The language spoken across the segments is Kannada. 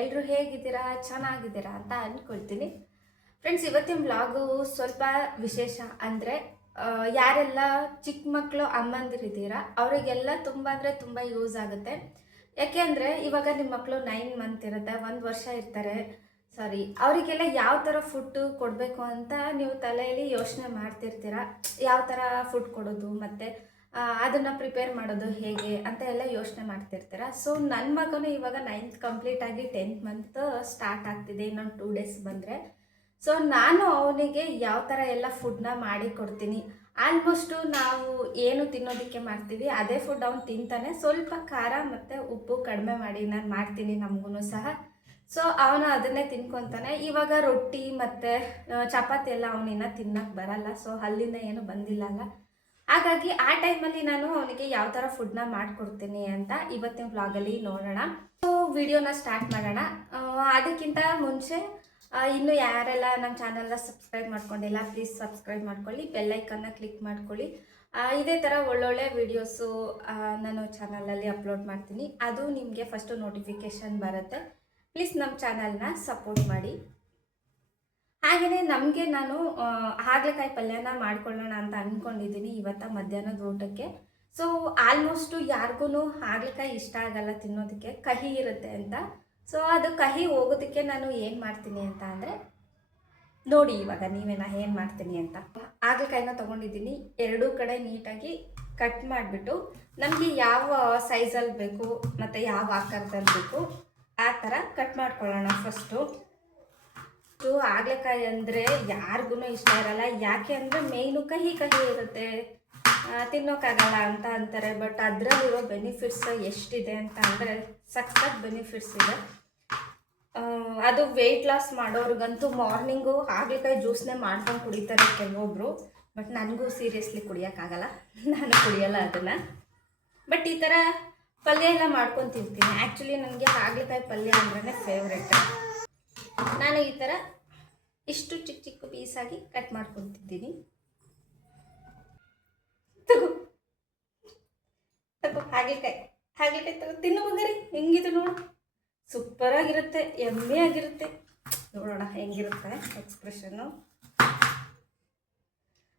ಎಲ್ಲರೂ ಹೇಗಿದ್ದೀರಾ? ಚೆನ್ನಾಗಿದ್ದೀರಾ ಅಂತ ಅಂದ್ಕೊಳ್ತೀನಿ. ಫ್ರೆಂಡ್ಸ್, ಇವತ್ತಿನ ವ್ಲಾಗು ಸ್ವಲ್ಪ ವಿಶೇಷ. ಅಂದರೆ ಯಾರೆಲ್ಲ ಚಿಕ್ಕ ಮಕ್ಕಳು ಅಮ್ಮಂದಿರಿದ್ದೀರಾ ಅವರಿಗೆಲ್ಲ ತುಂಬ ಅಂದರೆ ತುಂಬ ಯೂಸ್ ಆಗುತ್ತೆ. ಯಾಕೆ ಅಂದರೆ ಇವಾಗ ನಿಮ್ಮ ಮಕ್ಕಳು 9 ಮಂತ್ ಇರುತ್ತೆ, 1 ವರ್ಷ ಇರ್ತಾರೆ. ಅವರಿಗೆಲ್ಲ ಯಾವ ಥರ ಫುಡ್ಡು ಕೊಡಬೇಕು ಅಂತ ನೀವು ತಲೆಯಲ್ಲಿ ಯೋಚನೆ ಮಾಡ್ತಿರ್ತೀರ. ಯಾವ ಥರ ಫುಡ್ ಕೊಡೋದು ಮತ್ತು ಅದನ್ನು ಪ್ರಿಪೇರ್ ಮಾಡೋದು ಹೇಗೆ ಅಂತ ಎಲ್ಲ ಯೋಚನೆ ಮಾಡ್ತಿರ್ತೀರ. ಸೊ ನನ್ನ ಮಗನು ಇವಾಗ 9th ಕಂಪ್ಲೀಟ್ ಆಗಿ 10th ಮಂತ್ ಸ್ಟಾರ್ಟ್ ಆಗ್ತಿದೆ, ಇನ್ನೊಂದು 2 ಡೇಸ್ ಬಂದರೆ. ಸೊ ನಾನು ಅವನಿಗೆ ಯಾವ ಥರ ಎಲ್ಲ ಫುಡ್ನ ಮಾಡಿ ಕೊಡ್ತೀನಿ. ಆಲ್ಮೋಸ್ಟು ನಾವು ಏನು ತಿನ್ನೋದಕ್ಕೆ ಮಾಡ್ತೀವಿ ಅದೇ ಫುಡ್ ಅವ್ನು ತಿಂತಾನೆ. ಸ್ವಲ್ಪ ಖಾರ ಮತ್ತು ಉಪ್ಪು ಕಡಿಮೆ ಮಾಡಿ ನಾನು ಮಾಡ್ತೀನಿ ನಮಗೂ ಸಹ. ಸೊ ಅವನು ಅದನ್ನೇ ತಿನ್ಕೊತಾನೆ. ಇವಾಗ ರೊಟ್ಟಿ ಮತ್ತು ಚಪಾತಿ ಎಲ್ಲ ಅವನಿನ್ನ ತಿನ್ನಕ್ಕೆ ಬರಲ್ಲ. ಸೊ ಅಲ್ಲಿಂದ ಏನು ಬಂದಿಲ್ಲ ಅಲ್ಲ, ಹಾಗಾಗಿ ಆ ಟೈಮಲ್ಲಿ ನಾನು ಅವನಿಗೆ ಯಾವ ಥರ ಫುಡ್ನ ಮಾಡಿಕೊಡ್ತೀನಿ ಅಂತ ಇವತ್ತಿನ ವ್ಲಾಗಲ್ಲಿ ನೋಡೋಣ. ಸೊ ವಿಡಿಯೋನ ಸ್ಟಾರ್ಟ್ ಮಾಡೋಣ. ಅದಕ್ಕಿಂತ ಮುಂಚೆ ಇನ್ನು ಯಾರೆಲ್ಲ ನಮ್ಮ ಚಾನಲ್ನ ಸಬ್ಸ್ಕ್ರೈಬ್ ಮಾಡ್ಕೊಂಡಿಲ್ಲ ಪ್ಲೀಸ್ ಸಬ್ಸ್ಕ್ರೈಬ್ ಮಾಡ್ಕೊಳ್ಳಿ, ಬೆಲ್ಲೈಕನ್ನ ಕ್ಲಿಕ್ ಮಾಡ್ಕೊಳ್ಳಿ. ಇದೇ ಥರ ಒಳ್ಳೊಳ್ಳೆ ವೀಡಿಯೋಸು ನಾನು ಚಾನಲಲ್ಲಿ ಅಪ್ಲೋಡ್ ಮಾಡ್ತೀನಿ, ಅದು ನಿಮಗೆ ಫಸ್ಟು ನೋಟಿಫಿಕೇಷನ್ ಬರುತ್ತೆ. ಪ್ಲೀಸ್ ನಮ್ಮ ಚಾನಲ್ನ ಸಪೋರ್ಟ್ ಮಾಡಿ. ಹಾಗೆಯೇ ನಾನು ಹಾಗಲಕಾಯಿ ಪಲ್ಯನ ಮಾಡ್ಕೊಳ್ಳೋಣ ಅಂತ ಅಂದ್ಕೊಂಡಿದ್ದೀನಿ ಇವತ್ತು ಮಧ್ಯಾಹ್ನದ ಊಟಕ್ಕೆ. ಸೊ ಆಲ್ಮೋಸ್ಟು ಯಾರಿಗೂ ಹಾಗಲಕಾಯಿ ಇಷ್ಟ ಆಗಲ್ಲ ತಿನ್ನೋದಕ್ಕೆ, ಕಹಿ ಇರುತ್ತೆ ಅಂತ. ಸೊ ಅದು ಕಹಿ ಹೋಗೋದಕ್ಕೆ ನಾನು ಏನು ಮಾಡ್ತೀನಿ ಅಂತ ಅಂದರೆ ನೋಡಿ ಇವಾಗ ನೀವೇ ನಾ ಏನು ಮಾಡ್ತೀನಿ ಅಂತ. ಹಾಗಲಕಾಯಿನ ತೊಗೊಂಡಿದ್ದೀನಿ, ಎರಡೂ ಕಡೆ ನೀಟಾಗಿ ಕಟ್ ಮಾಡಿಬಿಟ್ಟು ನಮಗೆ ಯಾವ ಸೈಜಲ್ಲಿ ಬೇಕು ಮತ್ತು ಯಾವ ಆಕಾರದಲ್ಲಿ ಬೇಕು ಆ ಥರ ಕಟ್ ಮಾಡ್ಕೊಳ್ಳೋಣ ಫಸ್ಟು. ಹಾಗಲಕಾಯಿ ಅಂದರೆ ಯಾರಿಗೂ ಇಷ್ಟ ಇರಲ್ಲ. ಯಾಕೆ ಅಂದರೆ ಮೇಯ್ನು ಕಹಿ ಕಹಿ ಇರುತ್ತೆ, ತಿನ್ನೋಕ್ಕಾಗಲ್ಲ ಅಂತ ಅಂತಾರೆ. ಬಟ್ ಅದರಲ್ಲಿರೋ ಬೆನಿಫಿಟ್ಸ್ ಎಷ್ಟಿದೆ ಅಂತ ಅಂದರೆ ಸಖತ್ ಬೆನಿಫಿಟ್ಸ್ ಇದೆ. ಅದು ವೆಯ್ಟ್ ಲಾಸ್ ಮಾಡೋರಿಗಂತೂ ಮಾರ್ನಿಂಗು ಹಾಗಲಕಾಯಿ ಜ್ಯೂಸ್ನೇ ಮಾಡ್ಕೊಂಡು ಕುಡಿತಾರೆ ಕೆಲವೊಬ್ಬರು. ಬಟ್ ನನಗೂ ಸೀರಿಯಸ್ಲಿ ಕುಡಿಯೋಕ್ಕಾಗಲ್ಲ, ನಾನು ಕುಡಿಯೋಲ್ಲ ಅದನ್ನು. ಬಟ್ ಈ ಥರ ಪಲ್ಯ ಎಲ್ಲ ಮಾಡ್ಕೊಂಡು ತಿಂತೀನಿ. ಆ್ಯಕ್ಚುಲಿ ನನಗೆ ಹಾಗಲಕಾಯಿ ಪಲ್ಯ ಅಂದ್ರೇ ಫೇವ್ರೆಟ್. ನಾನು ಈ ಥರ ಇಷ್ಟು ಚಿಕ್ಕ ಚಿಕ್ಕ ಪೀಸಾಗಿ ಕಟ್ ಮಾಡ್ಕೊತಿದ್ದೀನಿ. ತಗೋ ತಗೋ ಹಾಗಲಕಾಯಿ ತಗೋ, ತಿನ್ನು ಬಂಗಾರಿ. ಹೆಂಗಿದೆ ನೋಡು, ಸೂಪರಾಗಿರುತ್ತೆ, ಎಮ್ಮೆ ಆಗಿರುತ್ತೆ. ನೋಡೋಣ ಹೆಂಗಿರುತ್ತೆ ಎಕ್ಸ್ಪ್ರೆಷನ್ನು.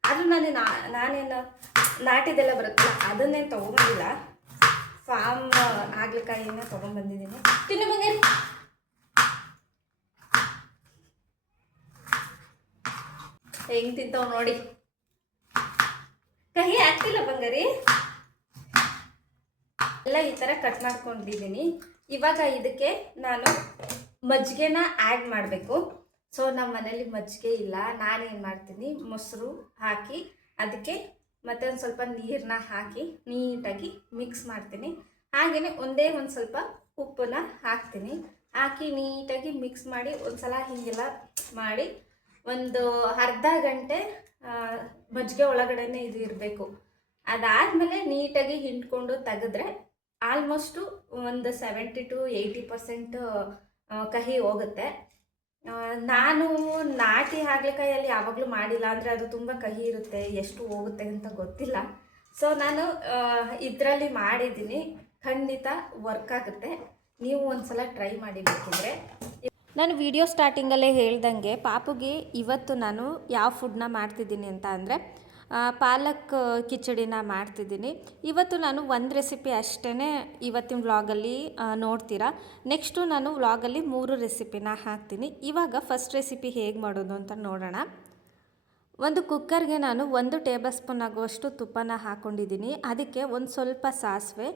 ಆದರೂ ನಾನೇನು ನಾಟಿದೆಲ್ಲ ಬರುತ್ತಲ್ಲ ಅದನ್ನೇನು ತೊಗೊಂಬಂದಿಲ್ಲ, ಫಾರ್ಮ್ ಹಾಗಲಕಾಯಿನ ತೊಗೊಂಡ್ಬಂದಿದ್ದೀನಿ. ತಿನ್ನು ಬಂಗಾರಿ. ಹೆಂಗೆ ತಿಂತಾವ್ ನೋಡಿ, ಕಹಿ ಆಗ್ತಿಲ್ಲ ಬಂಗಾರಿ. ಎಲ್ಲ ಈ ಥರ ಕಟ್ ಮಾಡ್ಕೊಂಡಿದ್ದೀನಿ. ಇವಾಗ ಇದಕ್ಕೆ ನಾನು ಮಜ್ಜಿಗೆನ ಆ್ಯಡ್ ಮಾಡಬೇಕು. ಸೊ ನಮ್ಮ ಮನೇಲಿ ಮಜ್ಜಿಗೆ ಇಲ್ಲ, ನಾನೇನು ಮಾಡ್ತೀನಿ ಮೊಸರು ಹಾಕಿ ಅದಕ್ಕೆ ಮತ್ತು ಒಂದು ಸ್ವಲ್ಪ ನೀರನ್ನ ಹಾಕಿ ನೀಟಾಗಿ ಮಿಕ್ಸ್ ಮಾಡ್ತೀನಿ. ಹಾಗೆಯೇ ಒಂದೇ ಒಂದು ಸ್ವಲ್ಪ ಉಪ್ಪನ್ನ ಹಾಕ್ತೀನಿ. ಹಾಕಿ ನೀಟಾಗಿ ಮಿಕ್ಸ್ ಮಾಡಿ ಒಂದು ಸಲ ಹೀಗೆಲ್ಲ ಮಾಡಿ ಒಂದು ಅರ್ಧ ಗಂಟೆ ಮಜ್ಜಿಗೆ ಒಳಗಡೆನೇ ಇದು ಇರಬೇಕು. ಅದಾದಮೇಲೆ ನೀಟಾಗಿ ಹಿಂಡ್ಕೊಂಡು ತೆಗೆದ್ರೆ ಆಲ್ಮೋಸ್ಟು ಒಂದು 70 to 80% ಕಹಿ ಹೋಗುತ್ತೆ. ನಾನು ನಾಟಿ ಹಾಗಲಕಾಯಲ್ಲಿ ಯಾವಾಗಲೂ ಮಾಡಿಲ್ಲ, ಅಂದರೆ ಅದು ತುಂಬ ಕಹಿ ಇರುತ್ತೆ, ಎಷ್ಟು ಹೋಗುತ್ತೆ ಅಂತ ಗೊತ್ತಿಲ್ಲ. ಸೊ ನಾನು ಇದರಲ್ಲಿ ಮಾಡಿದ್ದೀನಿ, ಖಂಡಿತ ವರ್ಕ್ ಆಗುತ್ತೆ. ನೀವು ಒಂದು ಸಲ ಟ್ರೈ ಮಾಡಿ ಬೇಕಿದ್ರೆ. ನಾನು ವಿಡಿಯೋ ಸ್ಟಾರ್ಟಿಂಗಲ್ಲೇ ಹೇಳ್ದಂಗೆ ಪಾಪುಗೆ ಇವತ್ತು ನಾನು ಯಾವ ಫುಡ್ನ ಮಾಡ್ತಿದ್ದೀನಿ ಅಂತ ಅಂದರೆ ಪಾಲಕ್ ಕಿಚಡಿನ ಮಾಡ್ತಿದ್ದೀನಿ. ಇವತ್ತು ನಾನು ಒಂದು ರೆಸಿಪಿ ಅಷ್ಟೇ ಇವತ್ತಿನ ವ್ಲಾಗಲ್ಲಿ ನೋಡ್ತೀರಾ. ನೆಕ್ಸ್ಟು ನಾನು ವ್ಲಾಗಲ್ಲಿ 3 ರೆಸಿಪಿನ ಹಾಕ್ತೀನಿ. ಇವಾಗ ಫಸ್ಟ್ ರೆಸಿಪಿ ಹೇಗೆ ಮಾಡೋದು ಅಂತ ನೋಡೋಣ. ಒಂದು ಕುಕ್ಕರ್ಗೆ ನಾನು 1 ಟೇಬಲ್ ಸ್ಪೂನ್ ಆಗುವಷ್ಟು ತುಪ್ಪನ ಹಾಕ್ಕೊಂಡಿದ್ದೀನಿ. ಅದಕ್ಕೆ ಒಂದು ಸ್ವಲ್ಪ ಸಾಸಿವೆ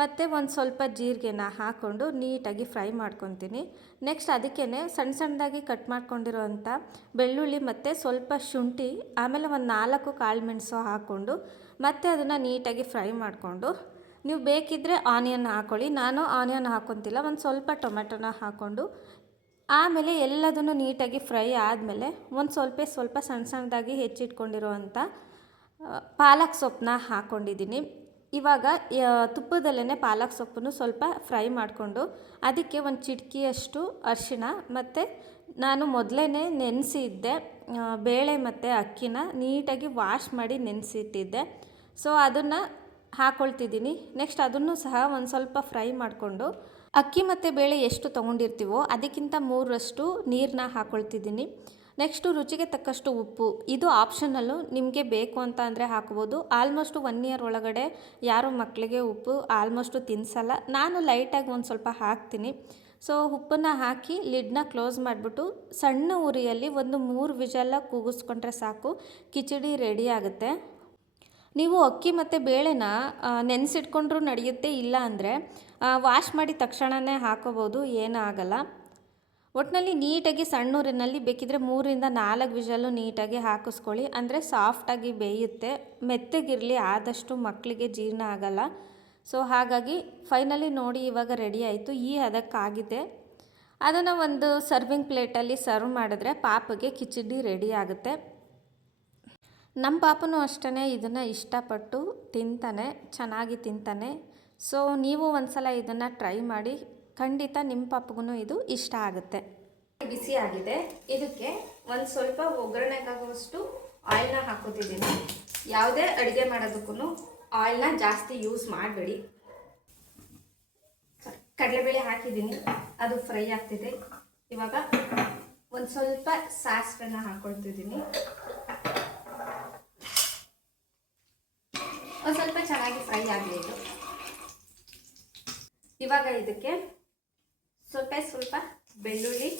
ಮತ್ತು ಒಂದು ಸ್ವಲ್ಪ ಜೀರಿಗೆನ ಹಾಕ್ಕೊಂಡು ನೀಟಾಗಿ ಫ್ರೈ ಮಾಡ್ಕೊತೀನಿ. ನೆಕ್ಸ್ಟ್ ಅದಕ್ಕೇ ಸಣ್ಣದಾಗಿ ಕಟ್ ಮಾಡ್ಕೊಂಡಿರೋವಂಥ ಬೆಳ್ಳುಳ್ಳಿ ಮತ್ತು ಸ್ವಲ್ಪ ಶುಂಠಿ, ಆಮೇಲೆ ಒಂದು 4 ಕಾಳುಮೆಣಸು ಹಾಕ್ಕೊಂಡು ಮತ್ತು ಅದನ್ನು ನೀಟಾಗಿ ಫ್ರೈ ಮಾಡಿಕೊಂಡು, ನೀವು ಬೇಕಿದ್ದರೆ ಆನಿಯನ್ ಹಾಕ್ಕೊಳ್ಳಿ. ನಾನು ಆನಿಯನ್ ಹಾಕ್ಕೊತಿಲ್ಲ, ಒಂದು ಸ್ವಲ್ಪ ಟೊಮೆಟೊನ ಹಾಕ್ಕೊಂಡು ಆಮೇಲೆ ಎಲ್ಲದನ್ನು ನೀಟಾಗಿ ಫ್ರೈ ಆದಮೇಲೆ ಒಂದು ಸ್ವಲ್ಪ ಸಣ್ಣದಾಗಿ ಹೆಚ್ಚಿಟ್ಕೊಂಡಿರೋವಂಥ ಪಾಲಕ್ ಸೊಪ್ಪನ್ನ ಹಾಕ್ಕೊಂಡಿದ್ದೀನಿ. ಇವಾಗ ತುಪ್ಪದಲ್ಲೇ ಪಾಲಕ್ ಸೊಪ್ಪನ್ನು ಸ್ವಲ್ಪ ಫ್ರೈ ಮಾಡಿಕೊಂಡು ಅದಕ್ಕೆ ಒಂದು ಚಿಟಿಕೆಯಷ್ಟು ಅರಿಶಿಣ ಮತ್ತು ನಾನು ಮೊದಲೇ ನೆನೆಸಿದ್ದೆ ಬೇಳೆ ಮತ್ತು ಅಕ್ಕಿನ ನೀಟಾಗಿ ವಾಶ್ ಮಾಡಿ ನೆನೆಸಿಟ್ಟಿದ್ದೆ. ಸೊ ಅದನ್ನು ಹಾಕ್ಕೊಳ್ತಿದ್ದೀನಿ. ನೆಕ್ಸ್ಟ್ ಅದನ್ನು ಸಹ ಒಂದು ಸ್ವಲ್ಪ ಫ್ರೈ ಮಾಡಿಕೊಂಡು ಅಕ್ಕಿ ಮತ್ತು ಬೇಳೆ ಎಷ್ಟು ತೊಗೊಂಡಿರ್ತೀವೋ ಅದಕ್ಕಿಂತ 3ರಷ್ಟು ನೀರನ್ನ ಹಾಕ್ಕೊಳ್ತಿದ್ದೀನಿ. ನೆಕ್ಸ್ಟು ರುಚಿಗೆ ತಕ್ಕಷ್ಟು ಉಪ್ಪು. ಇದು ಆಪ್ಷನಲ್ಲು, ನಿಮಗೆ ಬೇಕು ಅಂತ ಅಂದರೆ ಹಾಕ್ಬೋದು. ಆಲ್ಮೋಸ್ಟು 1 ಇಯರ್ ಒಳಗಡೆ ಯಾರೂ ಮಕ್ಕಳಿಗೆ ಉಪ್ಪು ಆಲ್ಮೋಸ್ಟು ತಿನ್ನಿಸಲ್ಲ. ನಾನು ಲೈಟಾಗಿ ಒಂದು ಸ್ವಲ್ಪ ಹಾಕ್ತೀನಿ. ಸೊ ಉಪ್ಪನ್ನು ಹಾಕಿ ಲಿಡ್ನ ಕ್ಲೋಸ್ ಮಾಡಿಬಿಟ್ಟು ಸಣ್ಣ ಉರಿಯಲ್ಲಿ ಒಂದು 3 ವಿಷಲ್ಲ ಕೂಗಿಸ್ಕೊಂಡ್ರೆ ಸಾಕು, ಕಿಚಡಿ ರೆಡಿ ಆಗುತ್ತೆ. ನೀವು ಅಕ್ಕಿ ಮತ್ತು ಬೇಳೆನ ನೆನೆಸಿಟ್ಕೊಂಡ್ರೂ ನಡೆಯುತ್ತೆ, ಇಲ್ಲ ಅಂದರೆ ವಾಶ್ ಮಾಡಿ ತಕ್ಷಣವೇ ಹಾಕೋಬೋದು, ಏನೂ ಆಗಲ್ಲ. ಒಟ್ಟಿನಲ್ಲಿ ನೀಟಾಗಿ ಸಣ್ಣೂರಿನಲ್ಲಿ ಬೇಕಿದ್ರೆ 3ರಿಂದ 4 ವಿಷಲ್ಲು ನೀಟಾಗಿ ಹಾಕಿಸ್ಕೊಳ್ಳಿ. ಅಂದರೆ ಸಾಫ್ಟಾಗಿ ಬೇಯುತ್ತೆ. ಮೆತ್ತಗಿರಲಿ, ಆದಷ್ಟು ಮಕ್ಕಳಿಗೆ ಜೀರ್ಣ ಆಗಲ್ಲ. ಸೊ ಹಾಗಾಗಿ ಫೈನಲಿ ನೋಡಿ ಇವಾಗ ರೆಡಿ ಆಯಿತು. ಈ ಹದಕ್ಕಾಗಿದೆ. ಅದನ್ನು ಒಂದು ಸರ್ವಿಂಗ್ ಪ್ಲೇಟಲ್ಲಿ ಸರ್ವ್ ಮಾಡಿದ್ರೆ ಪಾಪಗೆ ಕಿಚಡಿ ರೆಡಿ ಆಗುತ್ತೆ. ನಮ್ಮ ಪಾಪನೂ ಅಷ್ಟೇ ಇದನ್ನು ಇಷ್ಟಪಟ್ಟು ತಿಂತಾನೆ, ಚೆನ್ನಾಗಿ ತಿಂತಾನೆ. ಸೊ ನೀವು ಒಂದು ಸಲ ಇದನ್ನು ಟ್ರೈ ಮಾಡಿ, ಖಂಡಿತ ನಿಮ್ಮ ಪಾಪಗೂ ಇದು ಇಷ್ಟ ಆಗುತ್ತೆ. ಬಿಸಿ ಆಗಿದೆ. ಇದಕ್ಕೆ ಒಂದು ಸ್ವಲ್ಪ ಒಗ್ಗರಣೆಗಾಗುವಷ್ಟು ಆಯಿಲ್ನ ಹಾಕೋತಿದ್ದೀನಿ. ಯಾವುದೇ ಅಡುಗೆ ಮಾಡೋದಕ್ಕೂ ಆಯಿಲ್ನ ಜಾಸ್ತಿ ಯೂಸ್ ಮಾಡಬೇಡಿ. ಕಡಲೆಬೇಳೆ ಹಾಕಿದ್ದೀನಿ, ಅದು ಫ್ರೈ ಆಗ್ತಿದೆ. ಇವಾಗ ಒಂದು ಸ್ವಲ್ಪ ಸಾಸಿವೆನ ಹಾಕ್ಕೊಳ್ತಿದ್ದೀನಿ. ಒಂದು ಸ್ವಲ್ಪ ಚೆನ್ನಾಗಿ ಫ್ರೈ ಆಗಲಿ ಇದು. ಇವಾಗ ಇದಕ್ಕೆ ಸ್ವಲ್ಪ ಬೆಳ್ಳುಳ್ಳಿ,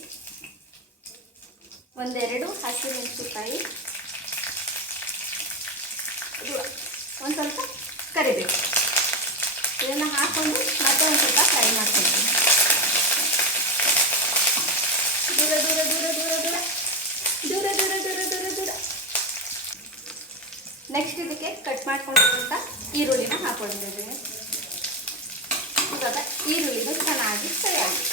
ಒಂದೆರಡು ಹಸಿಮೆಣಸಿನಕಾಯಿ, ಒಂದು ಸ್ವಲ್ಪ ಕರಿಬೇವು, ಇದನ್ನು ಹಾಕ್ಕೊಂಡು ಮತ್ತೆ ಒಂದು ಸ್ವಲ್ಪ ಫ್ರೈ ಮಾಡ್ಕೊಳ್ತೀನಿ. ದೂರ ದೂರ ದೂರ ದೂರ ದೂರ ದೂರ ದೂರ ದೂರ ದೂರ ದೂರ. ನೆಕ್ಸ್ಟ್ ಇದಕ್ಕೆ ಕಟ್ ಮಾಡ್ಕೊಂಡಿರುವಂಥ ಈರುಳ್ಳಿನ ಹಾಕ್ಕೊಂಡಿದ್ದೀನಿ. ಇವಾಗ ಈರುಳ್ಳಿನೂ ಚೆನ್ನಾಗಿ ಫ್ರೈ ಆಗಿದೆ.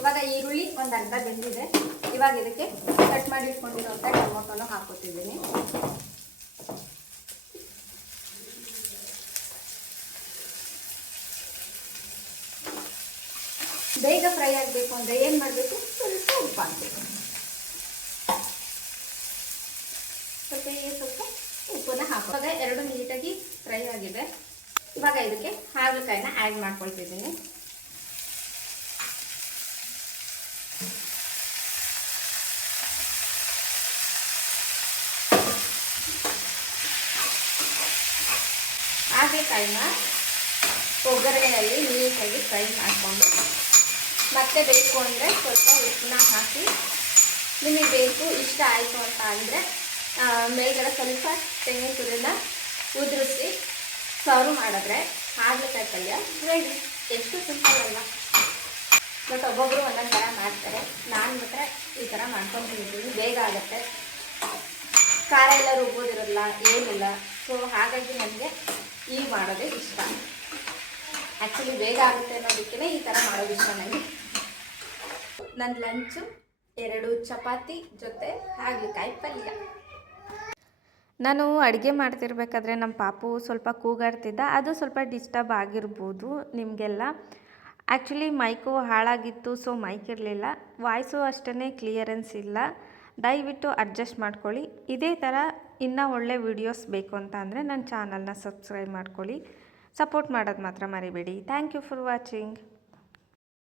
ಇವಾಗ ಈರುಳ್ಳಿ ಒಂದು ಅರ್ಧ ಬೆಂದಿದೆ. ಇವಾಗ ಇದಕ್ಕೆ ಕಟ್ ಮಾಡಿ ಇಟ್ಕೊಂಡಿರುವಂಥ ಟೊಮೊಟೊನ ಹಾಕೋತಿದ್ದೀನಿ. ಬೇಗ ಫ್ರೈ ಆಗಬೇಕು ಅಂದರೆ ಏನು ಮಾಡಬೇಕು, ಸ್ವಲ್ಪ ಉಪ್ಪು ಹಾಕಬೇಕು. ಸ್ವಲ್ಪ ಉಪ್ಪನ್ನ ಹಾಕುವಾಗ ಎರಡು ನೀಟಾಗಿ ಫ್ರೈ ಆಗಿದೆ. ಇವಾಗ ಇದಕ್ಕೆ ಹಾಗಲಕಾಯಿನ ಆ್ಯಡ್ ಮಾಡ್ಕೊಳ್ತಿದ್ದೀನಿ. ಹಾಗಲಕಾಯಿನ ಒಗ್ಗರಣೆಯಲ್ಲಿ ನೀಟಾಗಿ ಫ್ರೈ ಮಾಡಿಕೊಂಡು ಮತ್ತೆ ಬೇಕು ಅಂದರೆ ಸ್ವಲ್ಪ ಉಪ್ಪನ್ನ ಹಾಕಿ, ನಿಮಗೆ ಬೇಕು ಇಷ್ಟ ಆಯಿತು ಅಂತ ಅಂದರೆ ಮೇಲ್ಗಡೆ ಸ್ವಲ್ಪ ತೆಂಗಿನ ತುರಿನ ಉದುರಿಸಿ ಸರ್ವ್ ಮಾಡಿದ್ರೆ ಹಾಗಲಕಾಯಿ ಪಲ್ಯ ರೆಡಿ. ಎಷ್ಟು ಸಿಂಪಲ್ ಅಲ್ವಾ? ಬಟ್ ಒಬ್ಬೊಬ್ಬರು ಒಂದೊಂದು ಥರ ಮಾಡ್ತಾರೆ. ನಾನು ಮಾತ್ರ ಈ ಥರ ಮಾಡ್ಕೊಂಡು ತಿಂತೀನಿ, ಬೇಗ ಆಗುತ್ತೆ. ಖಾರ ಎಲ್ಲ ರುಬ್ಬೋದಿರಲ್ಲ, ಏನಿಲ್ಲ. ಸೊ ಹಾಗಾಗಿ ನನಗೆ ಈಗ ಮಾಡೋದೇ ಇಷ್ಟ. ಆ್ಯಕ್ಚುಲಿ ಬೇಗ ಆಗುತ್ತೆ ಅನ್ನೋದಕ್ಕೆ ಈ ಥರ ಮಾಡೋದು ಇಷ್ಟ ನನಗೆ. ನನ್ನ ಲಂಚು 2 ಚಪಾತಿ ಜೊತೆ ಹಾಗಲಕಾಯಿ ಪಲ್ಯ. ನಾನು ಅಡುಗೆ ಮಾಡ್ತಿರ್ಬೇಕಾದ್ರೆ ನಮ್ಮ ಪಾಪು ಸ್ವಲ್ಪ ಕೂಗಾಡ್ತಿದ್ದ, ಅದು ಸ್ವಲ್ಪ ಡಿಸ್ಟರ್ಬ್ ಆಗಿರ್ಬೋದು ನಿಮಗೆಲ್ಲ. ಆ್ಯಕ್ಚುಲಿ ಮೈಕು ಹಾಳಾಗಿತ್ತು, ಸೊ ಮೈಕ್ ಇರಲಿಲ್ಲ. ವಾಯ್ಸು ಅಷ್ಟೇ ಕ್ಲಿಯರೆನ್ಸ್ ಇಲ್ಲ. ದಯವಿಟ್ಟು ಅಡ್ಜಸ್ಟ್ ಮಾಡ್ಕೊಳ್ಳಿ. ಇದೇ ಥರ ಇನ್ನೂ ಒಳ್ಳೆ ವಿಡಿಯೋಸ್ ಬೇಕು ಅಂತ ಅಂದರೆ ನನ್ನ ಚಾನಲ್ನ ಸಬ್ಸ್ಕ್ರೈಬ್ ಮಾಡ್ಕೊಳ್ಳಿ. ಸಪೋರ್ಟ್ ಮಾಡೋದು ಮಾತ್ರ ಮರಿಬೇಡಿ. Thank you for watching.